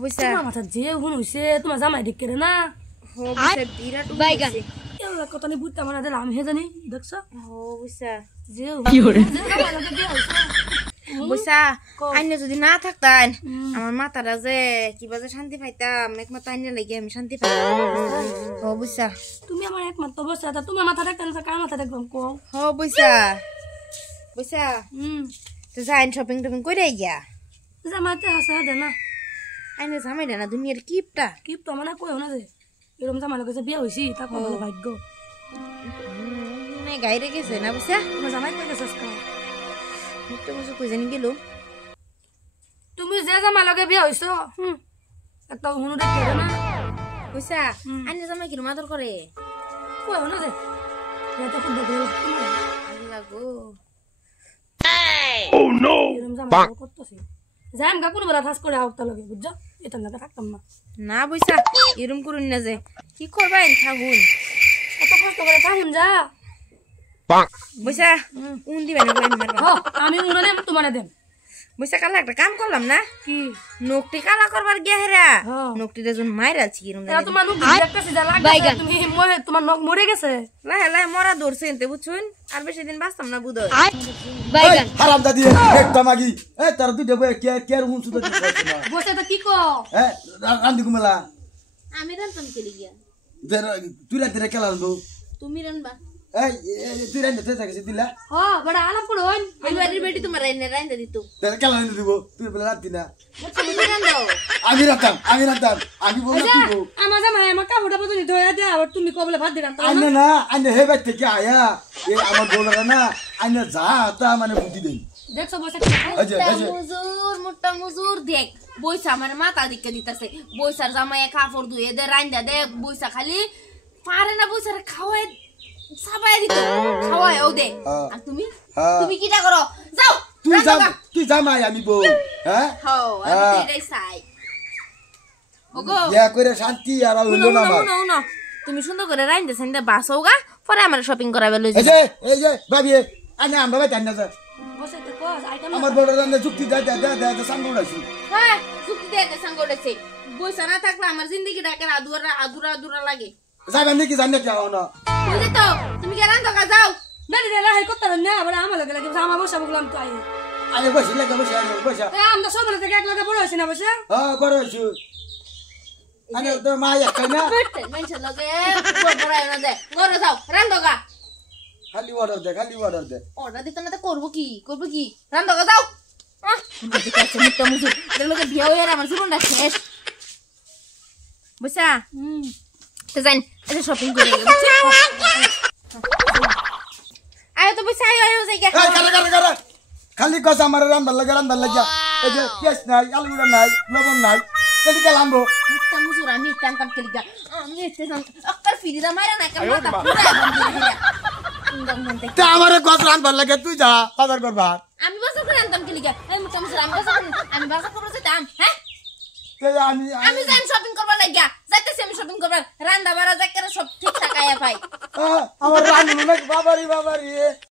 বুঝছা তোমার মাথা যে হুন হইছে তোমার জামাই দেখকে রে না বুঝছা বিরাট বাইগান এগুলা কথা নি বুঝতে আমার আদের আমি হে জানি দেখছো বুঝছা যে কি করে বুঝছা আইনে যদি না থাকতেন আমার মাথাটা যে কিবা যে শান্তি পাইতাম একমাত্র আইনে লাগে আমি শান্তি পাইতাম বুঝছা তুমি আমার একমাত্র বসে আছো তোমার মাথা দেখতে না কার মাথা দেখবাম কো বুঝছা বুঝছা তো যাইন শপিং টপিং কইরা গিয়া জামাইতে হাসা দে না আইনে জামাই না দুনিয়ার কিপটা কি তো মানে কই না যে এরকম জামাই লগে যে বিয়া হইছি তা কো ভালো ভাগ্য নে গাইরে গেছে না বুঝছা তোমার জামাই কই গেছে আজকে মুক্ত বসে কই জানি গেল তুমি যে জামাই লগে বিয়া হইছো একটা হুনু দেখতে রে না বুঝছা আইনে জামাই কি মাদর করে কই না যে এটা খুব দেখে আল্লাহ গো Oh no! যাম গা কোন বেলা ঠাস করে আউতা লগে বুঝছো এটা না থাকতাম না না বুঝছা এরম করুন না যে কি করবাই থাকুন কত কষ্ট করে থাকুন যা বুঝছা উন দিবেন আমি উনানে তোমারে দেম বুঝছা কাল একটা কাম করলাম না কি নকটি কালা করবার গিয়া হেরা নকটি যখন মাইরাছি এরম এটা তোমার নুক দেখতেছি যা লাগে তুমি মরে তোমার নখ মরে গেছে লাহে লাহে মরা ধরছে এনতে বুঝছুন আর বেশি দিন বাঁচতাম না বুঝো বাইগান হারাম দাদি একটা মাগি এ তার তুই দেব কে হুন সুদ দিছ না বসে তো কি কো এ রান্দি কুমেলা আমি রান্তাম কে লিয়া তুই রাতে কেলা রান্দো তুমি রানবা এই তুই রান্দে তে থাকে দিলা বড় আলাপ করুন এই বাড়ির বেটি তোমার রান্দা দিত তেরে কেলা রান্দে দিব তুই বলে রাতি না তুমি রান্দাও আমি রাতাম আমি বলে দিব আমার জামাই আমার কাপড়টা পর্যন্ত ধোয়া দে আর তুমি কবলে ভাত দিলাম আইনে না আইনে হে বাইতে থেকে আয়া এই আমার বউলা না আইনে যা তা মানে বুদ্ধি দেই দেখছো বসে মুটা মুজুর দেখ বইসা আমার মাথা দিকে দিতেছে বইসার জামাই কাপড় ধুয়ে দে রান্দা দে বইসা খালি পারে না বইসার খাওয়াই সাবাই দিত খাওয়াই ও দে আর তুমি তুমি কিটা করো যাও তুই জামাই আমি বউ হ্যাঁ আমি তো এটাই চাই ওগো ইয়া করে শান্তি আর হইলো না আমার না তুমি সুন্দর করে রান্দা সেন্দা বাসওগা পরে আমরা শপিং করাবে লই এই যে ভাবি আনে আমরা ভাই জানি না বসে তো কো আইটেম আমার বড় রান্না যুক্তি দে সাঙ্গ উড়াইছি হ্যাঁ যুক্তি দে সাঙ্গ উড়াইছে বইসা না থাকলে আমার জিন্দেগিটা কেন আদুরা লাগে যাবেন নাকি জানি না না বুঝে তো তুমি কি রান্দা কা যাও মেরে রে রাহে কত না আবার আমার লগে লাগে আমার বসা বললাম তো আরে বসে লাগে বসে আমরা সব থেকে এক লগে বড় হইছি না বসে বড় হইছি আরে তো মা একটা না মেনছে লগে বড়াই না দে ঘরে যাও রান্দা কা খালি অর্ডার দে অর্ডার দিতে না তো করব কি রান্দা কা যাও তুমি কাছে মিটা মুজু এর লগে বিয়া হইরা আমার জীবনটা শেষ বুঝছা তো যাই এটা শপিং করে গেছে আয় তো বুঝছা আয় যাই গে কারা খালি কস আমার রান্দার লাগা এই যে পেঁয়াজ নাই আলু নাই লবণ নাই কেদি কালামবো মিটা মুজু আমি টান কেলি গা আমি এতে জান আকার ফিরিদা মারা না কাম মাথা পুরা তা আমারে কস রান্দার লাগে তুই যা বাজার করবা আমি বাজার করে আনতাম কেলি গা এই মিটা মুজু আমি বাজার করব যেতাম হ্যাঁ আমি যাই শপিং করবার লাগিয়া যাইতেছি আমি শপিং করবার রান্দা বাড়া যাকে সব ঠিকঠাক আয়া পাই আমার রান্না বাবারি